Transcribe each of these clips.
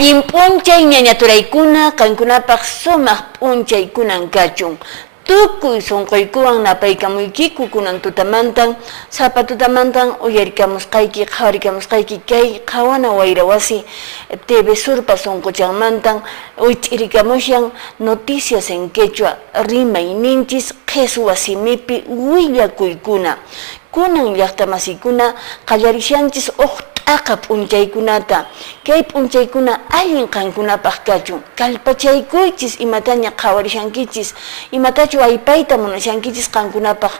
allin p'unchay ñañaturaykuna kankunapaq sumaq p'unchay kunan kachun. Tukuy sunquykuwan napaykamuykiku kunan tutamantan, sapa tutamantan uyarikamusqayki, qhawarikamusqayki kay qhawana wayra wasi TV Surpa sunquchanmantan uych'irikamushan Noticias en Quechua rimayninchis qhisu wasimipi willakuykuna. Kunan llaqta masikuna qallarishanchis t'aqa p'unchaykunata. Kay p'unchaykuna allin qankunapaq kachun. Kalpachaykuychis imataña qhawarishankichis, imatachu aypayta munashankichis qankunapaq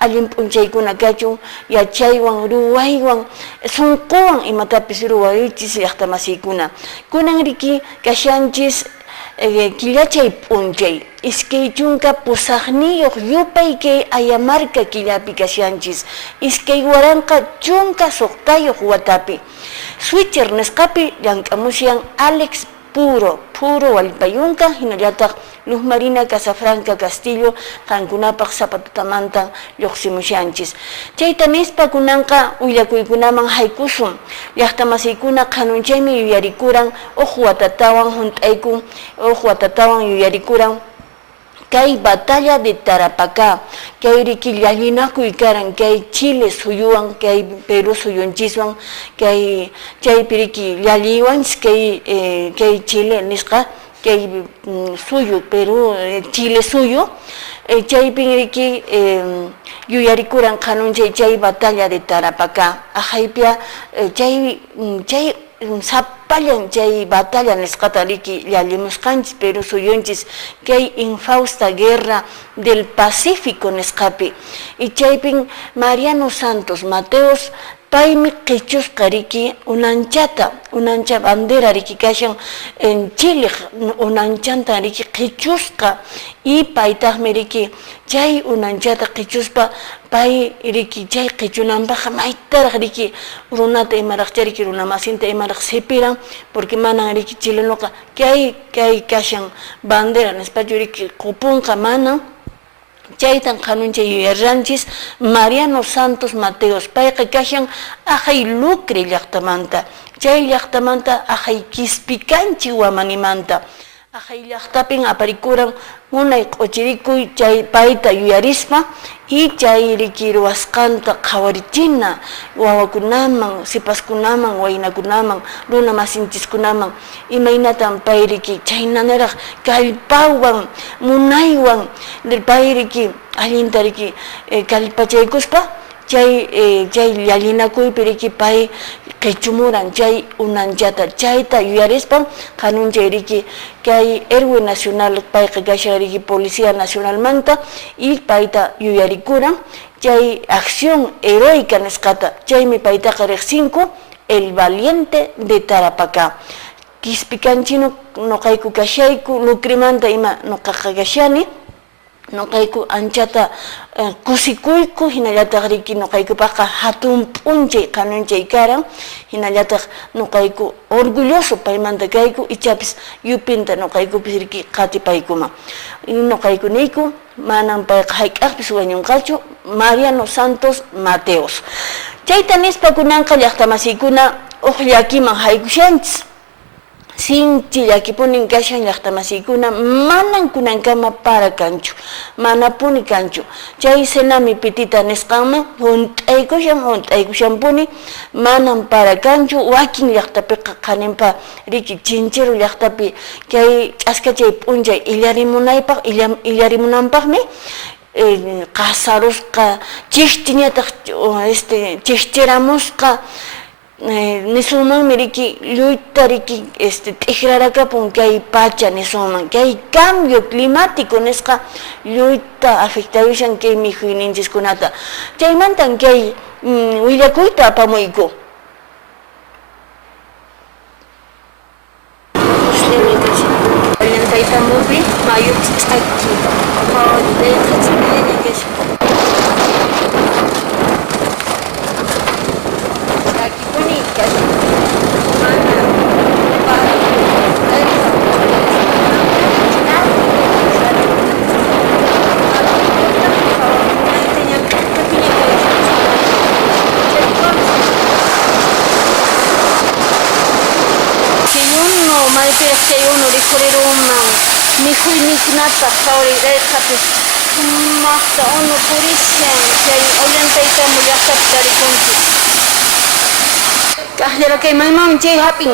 allin p'unchaykuna kachun, yachaywan, ruwaywan, sunquwan imatapis ruwaychis llaqta masiykuna. Kunan riki kashanchis killachay p'unchay, iskay chunka pusaqniyuq yupay kay Ayamarka killapi kashanchis, iskay waranqa chunka suqtayuq watapi. Switcher nisqapi llank'amushan Alex Puro Walpayunqa, hinallataq Luz Marina Casafranca Castillo, qankunapaq sapatutamantan lluqsimushanchis. Chayta nispa kunanqa willakuykunaman haykusun, llaqta masiykuna qhanunchaymi yuyarikuran, uq watatawan yuyarikuran, kay batalla de Tarapacá, kay riki llallinakuy karan, kay Chile suyuwan, kay Perú suyunchiswan, kay piriki llalliwanchis kay Chile nisqa, kay suyu Perú, Chile suyu, chaypin riki yuyarikuran qanunchay chay batalla de Tarapacá, ajaypia chay sapallan chay batalla nisqata riki llallimusqanchis Perú suyunchis kay infausta guerra del Pacífico nisqapi, y chaypin Mariano Santos Mateos paymi qichusqa riki unancha bandera riki kashan en Chile, unanchanta riki qichusqa, y paytaqmi riki chay unanchata qichuspa pay riki chay qichunanpaq maytaraq riki runata imaraqcha riki runamasinta imaraq sipiran, porque manan riki chilenuqa kay kashan bandera nispachu riki qupunqa manan. Chaytan qanunchay yuyarranchis Mariano Santos Mateos, payqa kashan ajay Lucre llaqtamanta, chay llaqtamanta ajay Quispicanchi Wamanimanta. Ajay llaqtapin aparikuran unay q'uchirikuy chay payta yuyarispa, y chay riki ruwasqanta qhawarichina wawakunaman, sipaskunaman, waynakunaman, runa masinchiskunaman, imaynatan pay riki chaynanaraq kallpawan, munaywan, pay riki allinta riki kallpachaykuspa, chay llallinakuypi riki pay qichumuran chay unanchata, chayta yuyarispan qanunchay riki kay héroe nacional payqa kashan riki Policía Nacional manta, y payta yuyarikuran chay acción heroica nisqata, chaymi paytaqa riqsinku el valiente de Tarapacá. Quispicanchino nuqayku kashayku, Lucrimanta ima nuqaqa kashani, nuqayku anchata kusikuyku, hinallataq riki nuqaykupaqa hatun p'unchay qanunchay karan, hinallataq nuqayku orgulloso paymanta kayku, ichapis yupinta nuqaykupis riki qatipaykuma. Nuqayku niyku manan payqa hayk'aqpis wañunqachu, Mariano Santos Mateos. Chayta nispa kunanqa llaqta masiykuna uq llakiman haykushanchis. Sinchi llakipunin kashan llaqta masiykuna manan kunankama para kanchu, mana puni kanchu. Chay senami pitita nisqanman hunt'aykushanpuni manan para kanchu, wakin llaqtapiqa qaninpa riki Chinchero llaqtapi kay ch'askachay p'unchay illarimunanpaqmi qasarusqa, chishtiñataq chischiramusqa, nisumanmi riki lluyta riki t'ijrarakapun kay pacha nisuman, kay cambio climático nisqa lluyta afectarishan kay mikhuyninchiskunata. Chaymantan kay willakuyta apamuyku. Orientaytamupi mayo ch'aki Umaypiras chay uno rikhuriruman mikhuynikunata qhawrirayqapis maqta uno purishan chay ollantaytamu llaqtapi tarikunchis. Kaqllala kay maymanmi chay hap'in.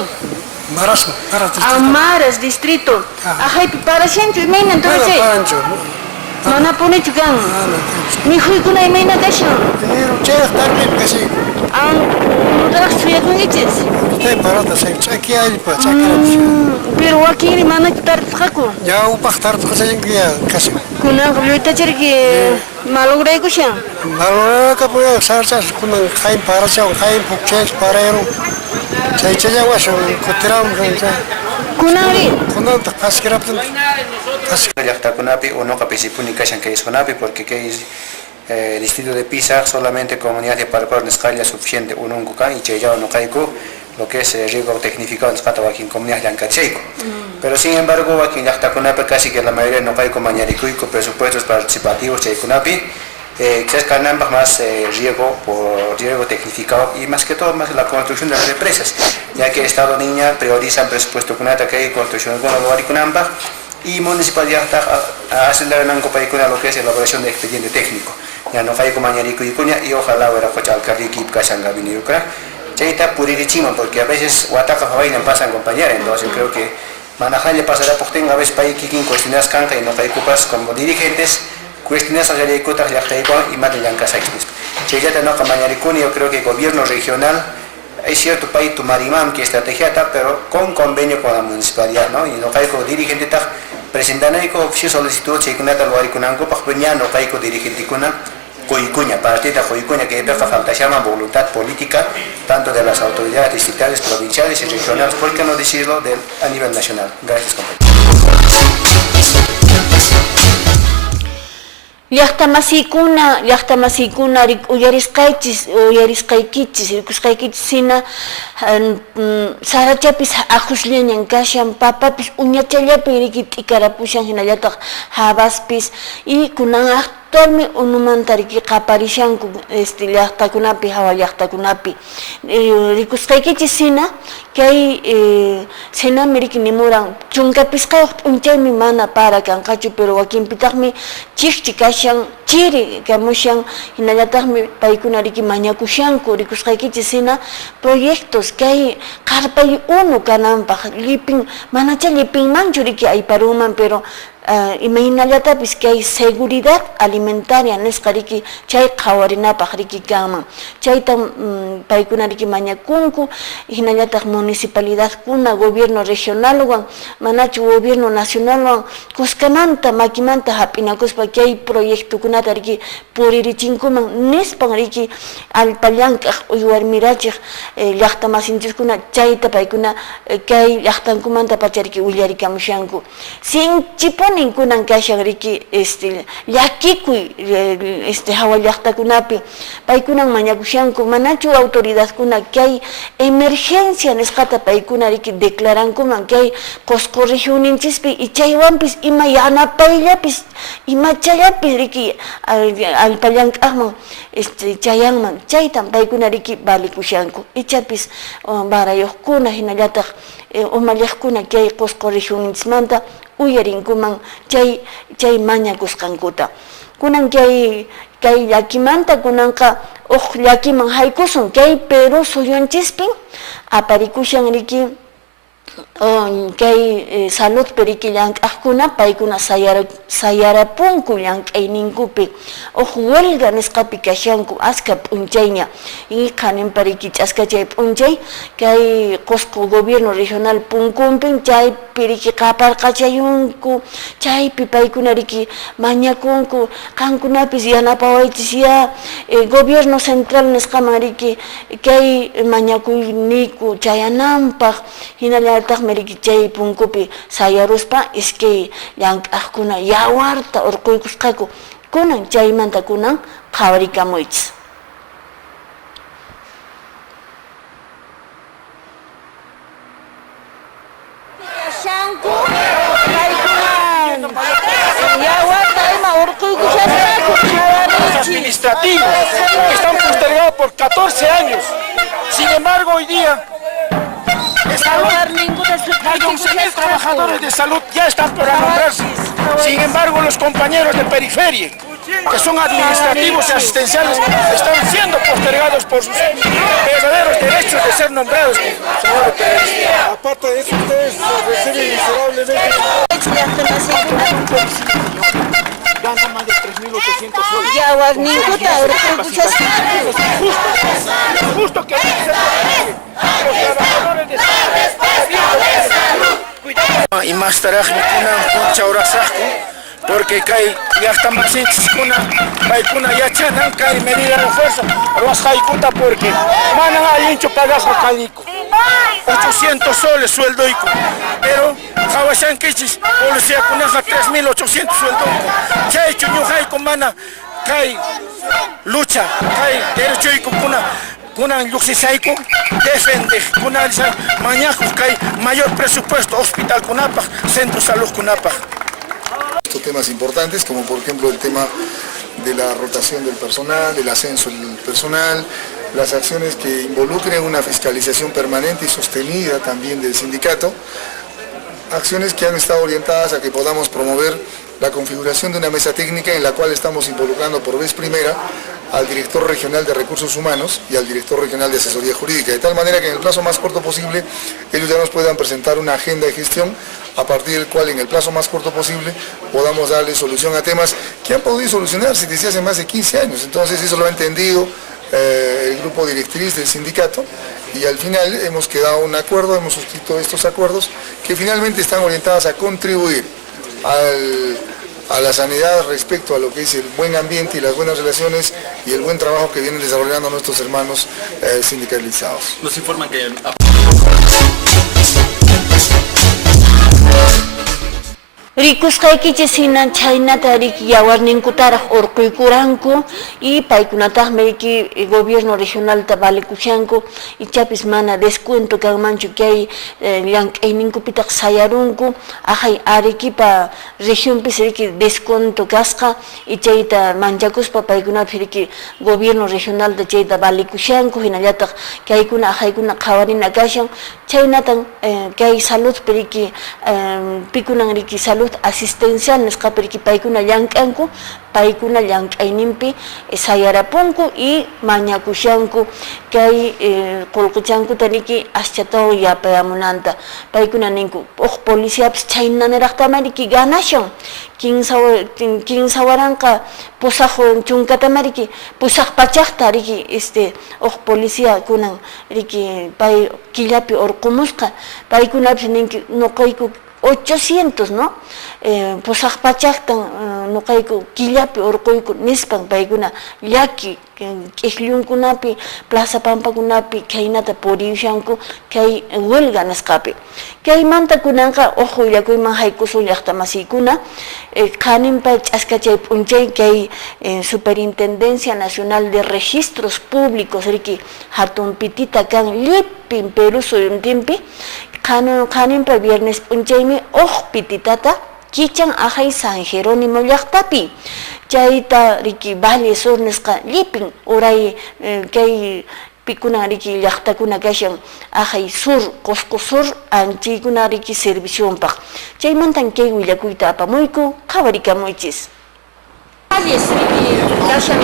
Maras distrito. Amaras distrito. Ajaypi parashanchu imayna turuchay. Mana punichu kan. Mikhuykunay imayna kashan. Pero chay tarde casi. Nutaraq suyakunkichis. Usted parata se chaki alpa chakirapis. Pero wakiri mana tartqaku. Ya upaq tartqasayan ya casi. Kunan qulluitachirki malograykushan. Malaka puya sarchas kunan khaym parachaw khaym pukchas parayro. Chay washo kutiram kancha. Kunanri. Kunan ta qaskiraptin. Llaqtakunapi unuqa pisipuni kashan kay iskunapi porque kay distrito de Pisa solamente comunidad de parkour nisqalla suficiente ununku kan y chayllawa nuqayku lo que es riego tecnificado nisqata wakin comunidad llankachayku. Pero sin embargo wakin llaqtakunapi casi que la mayoría nuqayku mañarikuyku presupuestos participativos chaykunapi quizás kananpaq más riego tecnificado y más que todo más la construcción de las represas, ya que el Estado niña prioriza presupuesto kunata que hay construcción de lugar y municipalidad aceleran lo que es elaboración de expediente técnico. Ya no hay como añadico y ojalá hubiera cochado al carriqui casanga vinirukra. Chaita puririchima porque a veces Huataca Fabaina pasan compañeros, entonces yo creo que Manajale pasará por tenga a veces país que cuestiones canca y no hay cupas como dirigentes cuestiones a la ikuta y más de yancas exnis. Chaita no como añadicuni yo creo que el gobierno regional hay cierto país tu marimam que estrategia está pero con convenio con la municipalidad, ¿no? Y no hay como dirigente está presentan ahí como si solicitud chequinata lo haricunanco para peña no hay como dirigente kuna Coicuña, partida Coicuña que debe falta llama voluntad política tanto de las autoridades distritales, provinciales y regionales, por qué no decirlo a nivel nacional. Gracias, compañeros. Llaqtamasikuna uyarisqaykichis rikusqaykichis sarachapis ajusllanyan kashan papapis uñachallapi riki t'ikarapushan hinallataq habaspis y kunan actualmi unumanta riki qaparishanku llaqtakunapi hawa llaqtakunapi rikusqaykichis hina kay sinami riki nimuran chunkapisqayuq t'unchaymi mana para kanqachu pero wakinpitaqmi chiqchi kashan chiri kamushan hinallataqmi paykuna riki mañakushanku rikusqaykichis hina proyectos kay qarpay unu kananpaq lipin manacha lipinmanchu riki ayparuman pero imaynallatapis kay seguridad alimentaria nisqa riki chay qhawarinapaq riki kanman chayta paykuna riki mañakunku hinallataq municipalidad kuna gobierno regionalwan manachu gobierno nacionalwan kuskamanta makimanta hap'inakuspa kay proyectokunata riki puririchinkuman nispan riki allpallank'aq uywarmirachiq llaqtamasinchiskuna chayta paykuna kay llaqtankumanta pacha riki willarikamushanku sinchipunin kunan kashan riki llakikuy hawa llaqtakunapi paykunan mañakushanku manachu autoridadkuna kay emergencia nisqata paykuna riki declarankuman kay Qusqu regioninchikpi y chaywanpis ima yanapayllapis imachallapi riki allpallank'aqman chayanman chaytan paykuna riki valikushanku ichapis barayuqkuna hinallataq umalliqkuna kay Qusqu regioninchikmanta uyarinkuman chay mañakusqankuta kunan kay llakimanta kunanqa llakiman haykusun kay Perú suyunchispin aparikushan riki kay salud periki llank'aqkuna paykuna sayarapunku llank'ayninkupi huelga nisqapi kashanku aska p'unchayña y qaninpariki ch'aska chay p'unchay kay Qusqu gobierno regional punkunpin chaypi riki qaparqachayunku chaypi paykuna riki mañakunku qankunapis yanapawaychis ya gobierno central nisqaman riki kay mañakuyniku chayananpaq hinallataqmi riki chay punkupi sayaruspa iskay llank'aqkuna yawarta urquykusqaku kunan chaymanta kunan qhawarikamunchis. Administrativos que están postergados por 14 años. Sin embargo, hoy día de salud. Hay 11.000 trabajadores de salud ya están por nombrarse. Sin embargo, los compañeros de periferia, que son administrativos y asistenciales, están siendo postergados por sus verdaderos derechos de ser nombrados. Aparte de eso, ustedes reciben miserablemente. Gana más de 3.800 soles. Ya, Justo que los trabajadores de salud. Y más tarde, una porque ya está más kuna ya chanan cae medida de fuerza los haikuta porque manan a hincho pagas a calico 800 soles sueldo ico pero hawashan kichis policía kunaja 3.800 sueldo chay chuñu haiku mana kai lucha kai derecho ico kuna luxisaico defende kuna mañajos kai mayor presupuesto hospital kunapa centro salud kunapa. Temas importantes como por ejemplo el tema de la rotación del personal, el ascenso del personal, las acciones que involucren una fiscalización permanente y sostenida también del sindicato, acciones que han estado orientadas a que podamos promover la configuración de una mesa técnica en la cual estamos involucrando por vez primera al director regional de recursos humanos y al director regional de asesoría jurídica, de tal manera que en el plazo más corto posible ellos ya nos puedan presentar una agenda de gestión a partir del cual en el plazo más corto posible podamos darle solución a temas que han podido solucionarse desde hace más de 15 años. Entonces eso lo ha entendido el grupo directriz del sindicato y al final hemos quedado un acuerdo, hemos suscrito estos acuerdos que finalmente están orientados a contribuir a la sanidad respecto a lo que es el buen ambiente y las buenas relaciones y el buen trabajo que vienen desarrollando nuestros hermanos sindicalizados. Nos informan que Rikusqaykichis hina chaynata riki yawarninkutaraq urquykuranku y paykunataqmi riki gobierno regionalta valekushanku ichapis mana descuento kanmanchu kay llank'ayninkupitaq sayarunku ajay Arequipa regionpis riki descuento kasqa y chayta manchakuspa paykunapi riki gobierno regionalta chayta valekushanku hinallataq kaykuna ajaykuna qhawarina kashan chaynatan kay salud riki pikunan riki salud asistencial nisqapi riki paykuna llank'anku paykuna llank'ayninpi sayarapunku y mañakushanku kay qullqichankuta riki aschataw yapayamunanta paykuna ninku policiapis chaynaniraqtama riki ganashan kinsawaranqa pusaq chunkatama riki pusaq pachaqta riki policía kunan riki pay killapi urqumusqa paykunapis ninki nuqayku 800, ¿no? Pusaq pachaqtan nuqayku killapi urquyku nispan paykuna llaki q'isllunkunapi Plaza Pampakunapi kaynata puriyushanku kay huelga nisqapi kaymanta kunanqa willakuyman haykusun llaqta masiykuna qaninpa ch'askachay p'unchay kay Superintendencia Nacional de Registros Públicos riki hatun pitita kan llipin Perú suyuntinpi qaninpa viernes p'unchaymi pititata kichan ajay San Jerónimo llaqtapi chayta riki Valle Sur nisqa llipin uray kay pikuna riki llaqtakuna kashan ajay sur Cusco Sur anchaykuna riki servicionpaq chaymantan kay willakuyta apamuyku qhawarikamunchis calles riki kashan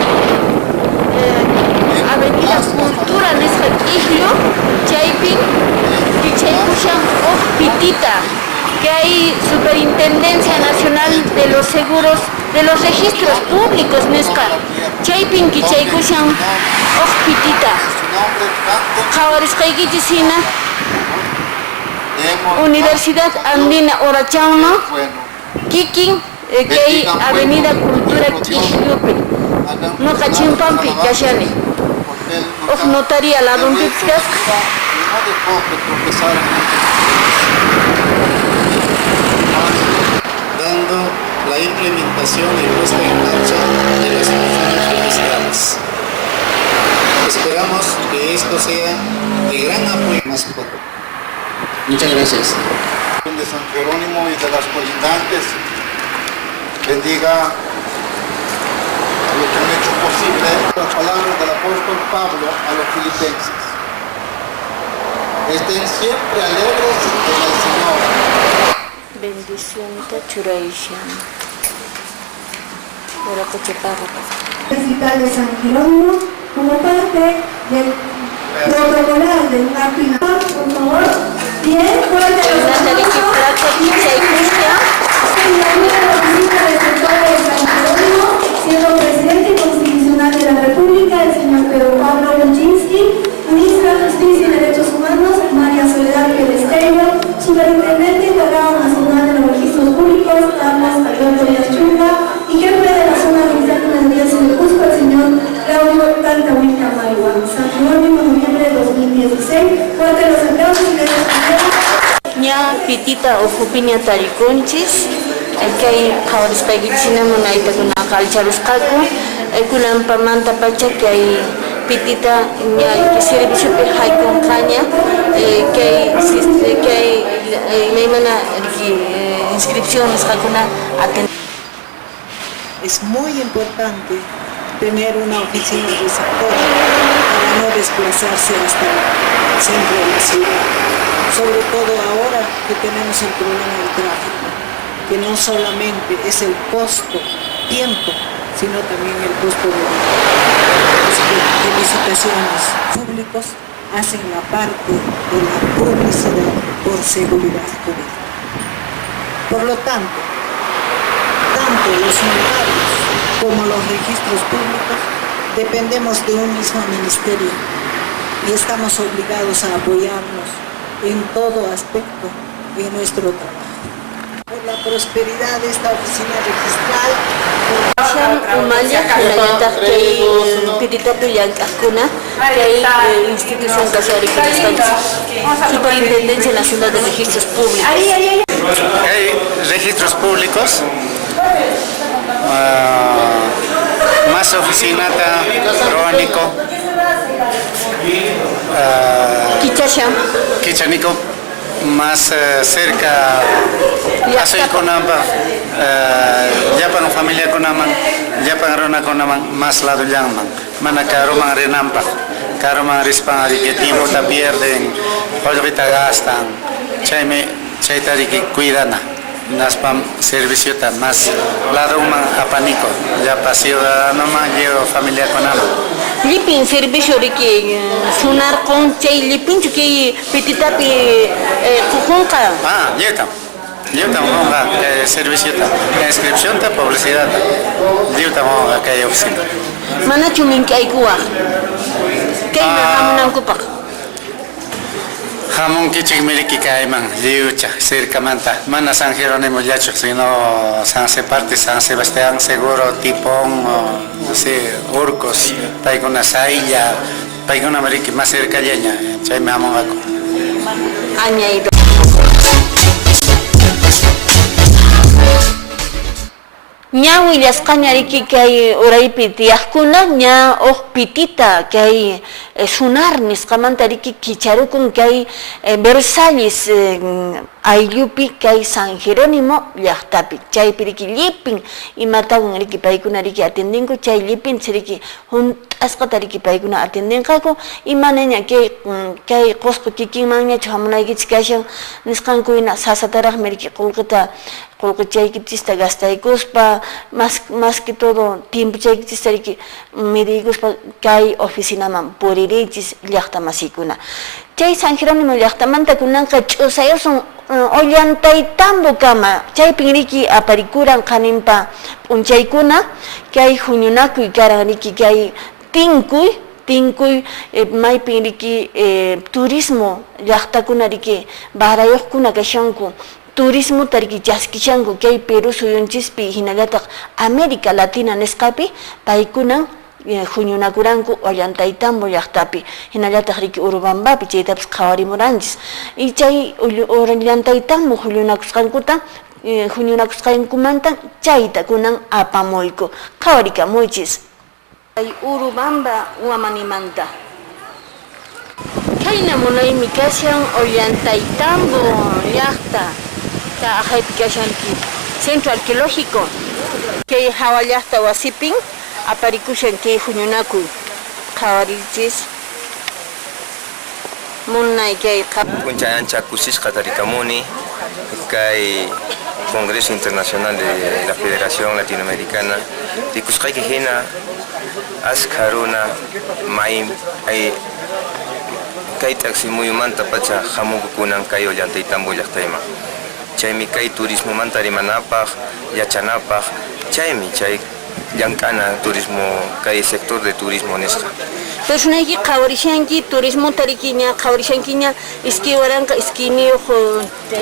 Avenida Cultura nisqa q'islu chaypin kichaykushan pitita que hay Superintendencia Nacional de los Seguros, de los Registros Públicos, Nesca. Chaypin kichaykushan pitita. Qawarisqaykichishina Universidad Andina Orachauno, Kikin, que hay Avenida Cultura Quislupi. No Cachimpampi, Kashani. Notaría la Rumpipskas. Dando la implementación y puesta en marcha de las soluciones realizadas. Esperamos que esto sea de gran apoyo más poco. Muchas gracias. De San Jerónimo y de las colindantes bendiga lo que han hecho posible las palabras del apóstol Pablo a los filipenses. estén siempre alegres en el Señor. Bendición Tachuraishan. Municipal de San Jerónimo, como parte del protocolar de una final, por favor. Bien, fuerte los aplausos. Inaugura la oficina del sector de San Jerónimo, siendo presidente constitucional de la República, el señor Pedro Pablo Kuczynski, ministra de Justicia y Derechos Humanos, María Soledad Pelesteiro, superintendente encargado nacional de los registros públicos, Carlos Alberto Yachunga, y jefe de la zona administrativa de Audiencia de Cusco, el señor Claudio Tantahuinca Maigua. San Jerónimo, noviembre de 2016. Fuerte los aplausos y les esperamos. Ña pitita ocupiña tarikunchis, kay qhawaris paykichisina munayta kuna qalcharusqaku, kunanpa manta pacha kay pitita ña serviciopi haykunqaña, kay maymana inscripciones qakuna atender. Es muy importante tener una oficina de sector para no desplazarse hasta el centro de la ciudad, sobre todo ahora que tenemos el problema del tráfico, que no solamente es el costo, tiempo, sino también el costo de licitaciones públicos hacen la parte de la publicidad por seguridad pública. Por lo tanto los notarios como los registros públicos dependemos de un mismo ministerio y estamos obligados a apoyarnos en todo aspecto de nuestro trabajo. Por la prosperidad de esta oficina registral, Superintendencia Nacional de Registros Públicos. Hay registros públicos, más oficinata, crónico, Kichanico, más cerca, hace Conamba, Japan familia Conaman, Japan Rona Conaman, más lado llaman, Manacaroman Renampa, Caroman Rispan, que tiempo te pierden, ahorita gastan, Chaitari que cuidan. Naspam servicio más lado man apanico ya paseo no más llevo familia con ama Lipin servicio de que sonar con chay lipin que petita pi kujunka yo también servicio la inscripción ta publicidad yo también que hay oficina mana chumin que hay kuah que hamunan kupak Jamón que chimiriki caiman, liucha, cerca manta, mana San Jerónimo yacho, sino San Sebastián seguro, Tipón, Urcos, paiguna Sailla, paiguna Mariki más cerca lleña, chay me amo algo. Añadido. Ña willas cañariki que hay oraipi tiajkuna, ña pitita que hay sunar niscamantariki kicharukun que hay Versalles ayllupi que hay San Jerónimo llaqtapi chay piriki lipin y matagun riki paykuna riki atendinku chay lipin siriki asqatariki paykuna atendinqaku y maneña que hay qosqu kikinmanña chamunaykichis kashan nisqankuyna sasataraq meriki qulqita Colcochayquitista gastaikuspa, más que todo tiempo chayquitista que mediguspa kay oficina man puririchis llaqta masikuna. Chay San Jerónimo llaqtamanta kunanqa ch'usayasun ollantaytambo kama chay pinriki aparikuran qaninpa p'unchaykuna kay huñunakuy karan riki kay tinkuy maypin riki turismo llaqtakuna riki barayuqkuna kashanku. Turismo tariki chaskichanku kay Perú suyunchispi hinallataq América Latina nisqapi paykuna huñunakuranku ollantaytambo llaqtapi hinallataq riki Urubambapi chaytapas qhawarimuranchis y chay ollantaytambo huñunakusqankuta huñunakusqankumanta chayta kunan apamuyku qhawarikamunchis ay Urubamba Huamanimanta kayna munaymi kashan ollantaytambo llaqta ta ajaypikashanki centro arqueológico que hawallaqta wasipin aparikushan que huñunakuy qhawarichis munay kay puncha ancha kusishqa tarikamuni kay Congreso Internacional de la Federación Latinoamericana rikusqayki hina askaruna may ay kay taximuyumanta pacha hamukukunan kay Ollantaytambo llaqtayman chaymi kay turismo manta rimanapaq yachanapaq chaymi chay llank'ana turismo kay sector de turismo nisqa. Personaje qhawarishanki turismo tarikiña qhawarishankiña iski waranqa iskiniuq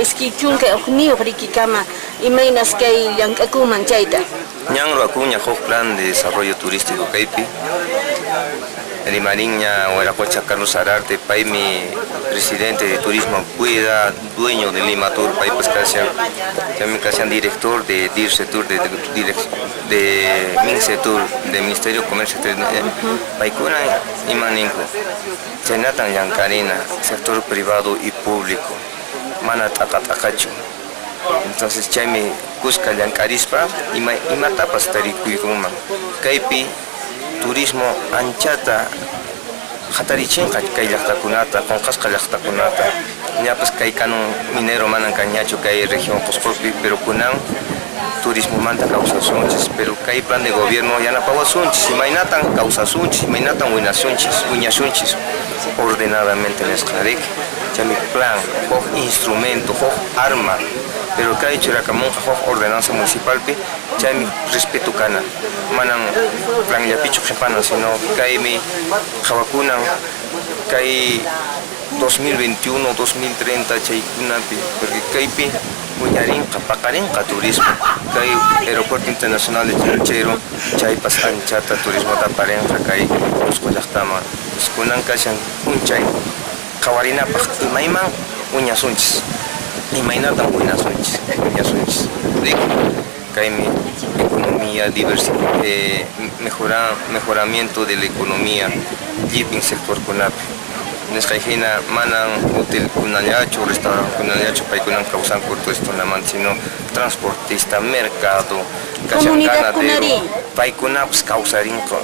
iski chunka uqniyuq rikikama imaynas kay llank'akuman chayta. Ñan ruwakuña huk plan de desarrollo turístico kaypi Rimarinña Huaracocha Carlos Ararte, paymi presidente de Turismo Cuida, dueño de Lima Tour, paypas también casian director de DIRSETUR, de MINSETUR, del Ministerio de Comercio Exterior, paykuna imaninku, chenatan yankarina, sector privado y público, mana taqatacachu. Entonces chaymi kuska yankarispa, imatapas tarikuykuman, kaypi turismo anchata hatarichinqa kay llaqtakunata qunqasqa llaqtakunata ñapas kay kanun minero manan kañachu kay región Qusqupi pero kunan turismo manta kawsasunchis pero kay plan de gobierno yanapawasunchis imaynatan kawsasunchis imaynatan wiñasunchis ordenadamente nisqarik chami plan huk instrumento huk arma pero kay churakamunqa huk ordenanza municipalpi chaymi respeto kana manan plan llapichu qhipanan sino kaymi qhawakunan kay 2021 2030 chaykunapi porque kaypi wiñarinqa paqarinqa turismo kay aeropuerto internacional de Chinchero chaypas anchata turismo taparinqa kay Cusco llaqtaman kunan kashan punchay qhawarinapaq imayman wiñasunchis imaynatan wiñasunchis kaymi economía mejoramiento de la economía llipin sector kunapi nisqayhina manan hotel kunallachu restaurante kunallachu paykunan kawsan kurtuestunamanta sino transportista mercado kashan ganadero paykunapas kawsarinqa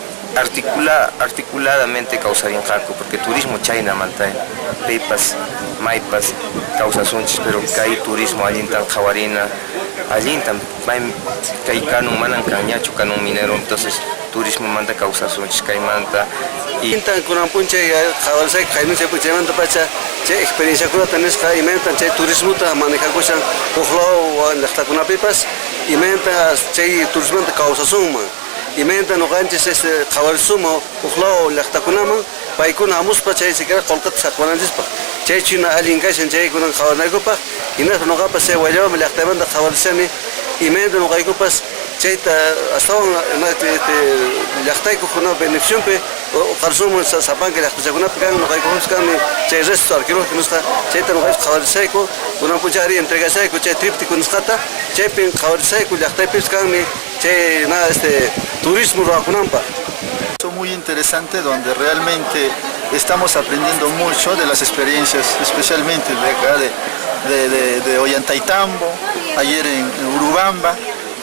articuladamente kawsarinqaku porque turismo chaynamanta paypas maypas kawsasunchis pero kay turismo allintan qhawarina allintan kay kanun manan kanñachu kanun minero entonces turismo manta kawsasunchis kaymanta y intan kunan punchay qhawarisay qaynin chay puchaymanta pacha chay experiencia kunata nisqa imaytan chay turismota manejakushan uqlaw llaqtakunapipas imayta chay turismanta kawsasunman imayta nuqanchis qhawarisuma uqlaw llaqtakunaman paykuna hamuspa chay siquiera qolqata saqwananchispa chay china allin kashan chaykunan qhawarinaykupaq hinaspa nuqapas chay Guayabamba llaqtaymanta qhawarisani imayta nuqaykupas chayta astawan llaqtaykuqkuna beneficiumpi qarsuman sapanka llaqtachakunapi kan nuqaykupas kanmi chay resto arqueológico nisqa chayta nuqaypas qhawarisayku kunan puncha ari entregasayku chay tríptico nisqata chaypin qhawarisayku llaqtaypis kanmi chay turismo ruwakunanpaq. Muy interesante donde realmente estamos aprendiendo mucho de las experiencias, especialmente de acá de Ollantaytambo, ayer en Urubamba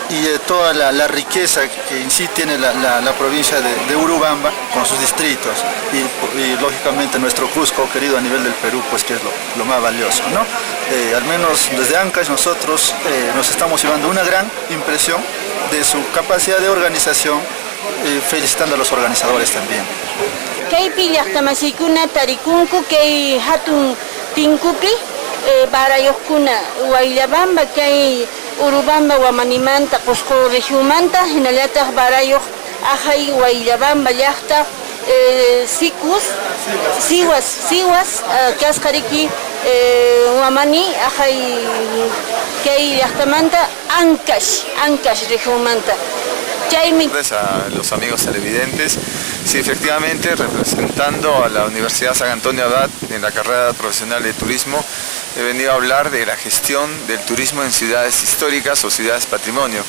y de toda la riqueza que en sí tiene la provincia de Urubamba con sus distritos y lógicamente nuestro Cusco querido a nivel del Perú, pues que es lo más valioso, ¿no? Al menos desde Ancash nosotros nos estamos llevando una gran impresión de su capacidad de organización, felicitando a los organizadores también. Kaypi llaqtamasikuna tarikunku kay hatun tinkupi barayuqkuna Guayabamba kay Urubamba Wamanimanta Qusqu regionmanta hinallataq barayuq ajay Guayabamba llaqta Sihuas kasqariki Wamani ajay kay llaqtamanta Ancash regionmanta. A los amigos televidentes, sí, efectivamente, representando a la Universidad San Antonio Abad en la carrera profesional de turismo, he venido a hablar de la gestión del turismo en ciudades históricas o ciudades patrimonio.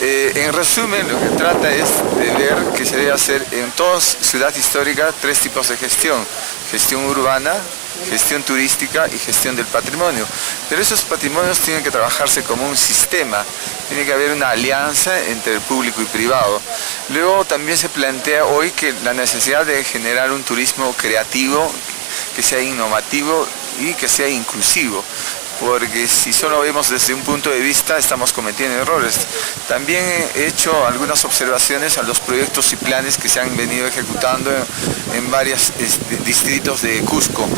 En resumen, lo que trata es de ver que se debe hacer en toda ciudad histórica tres tipos de gestión: gestión urbana, gestión turística y gestión del patrimonio. Pero esos patrimonios tienen que trabajarse como un sistema, tiene que haber una alianza entre el público y privado. Luego también se plantea hoy que la necesidad de generar un turismo creativo que sea innovativo y que sea inclusivo, porque si solo vemos desde un punto de vista estamos cometiendo errores. También he hecho algunas observaciones a los proyectos y planes que se han venido ejecutando en varios distritos de Cusco,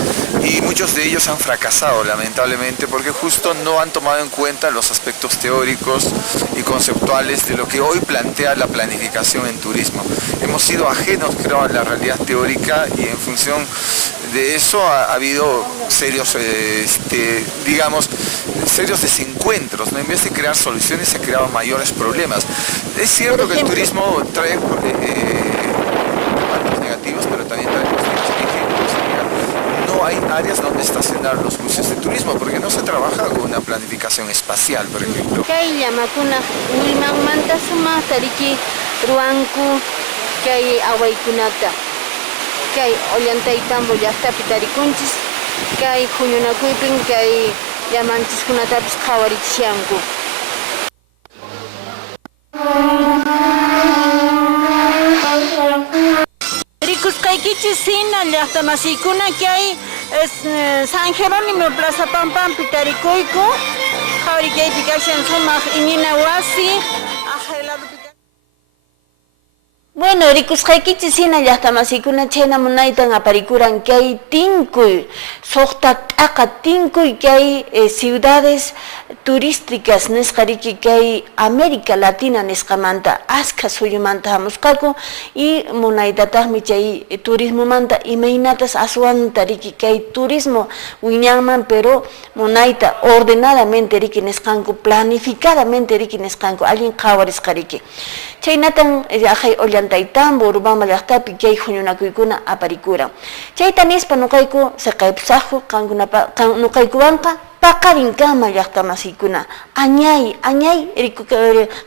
y muchos de ellos han fracasado lamentablemente porque justo no han tomado en cuenta los aspectos teóricos y conceptuales de lo que hoy plantea la planificación en turismo. Hemos sido ajenos, creo, a la realidad teórica, y en función de eso ha habido serios, serios desencuentros, ¿no? En vez de crear soluciones se han creado mayores problemas. Es cierto que el turismo trae impactos negativos, pero también trae positivos. No hay áreas donde estacionar los buses de turismo porque no se trabaja con una planificación espacial, por ejemplo. Kay ollantaytambo llaqtapi tarikunchis, kay huñunakuypin kay llamanchikkunatapis qhawarichishanku. Rikusqaykichis hina llaqtamasiykuna kay San Jerónimo Plaza Pampampi tarikuyku, qhawarikaypi kashan sumaq iñina wasi, bueno, rikusqaykichis hina llaqtamasiykuna chayna munaytan aparikuran kay tinkuy, suqta t'aqa tinkuy kay ciudades turísticas nisqariki kay América Latina nisqamanta askha suyumanta hamusqaku, y munaytataqmi chay turismomanta imaynatas aswanta riki kay turismo wiñanman, pero munayta ordenadamente riki nisqanku, planificadamente riki nisqanku, allin qhawarisqariki. Chaynatan ajay ollantaytambo Urubamba llaqtapi kay huñunakuykuna aparikuran. Chayta nispa nuqayku siqaypusaqku nuqaykuwanqa paqarinkama llaqtamasiykuna añay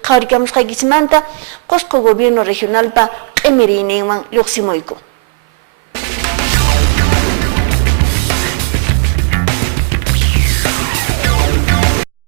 qhawarikamusqaykichismanta Cusco Gobierno Regionalpa q'imiriyninman lluqsimuyku.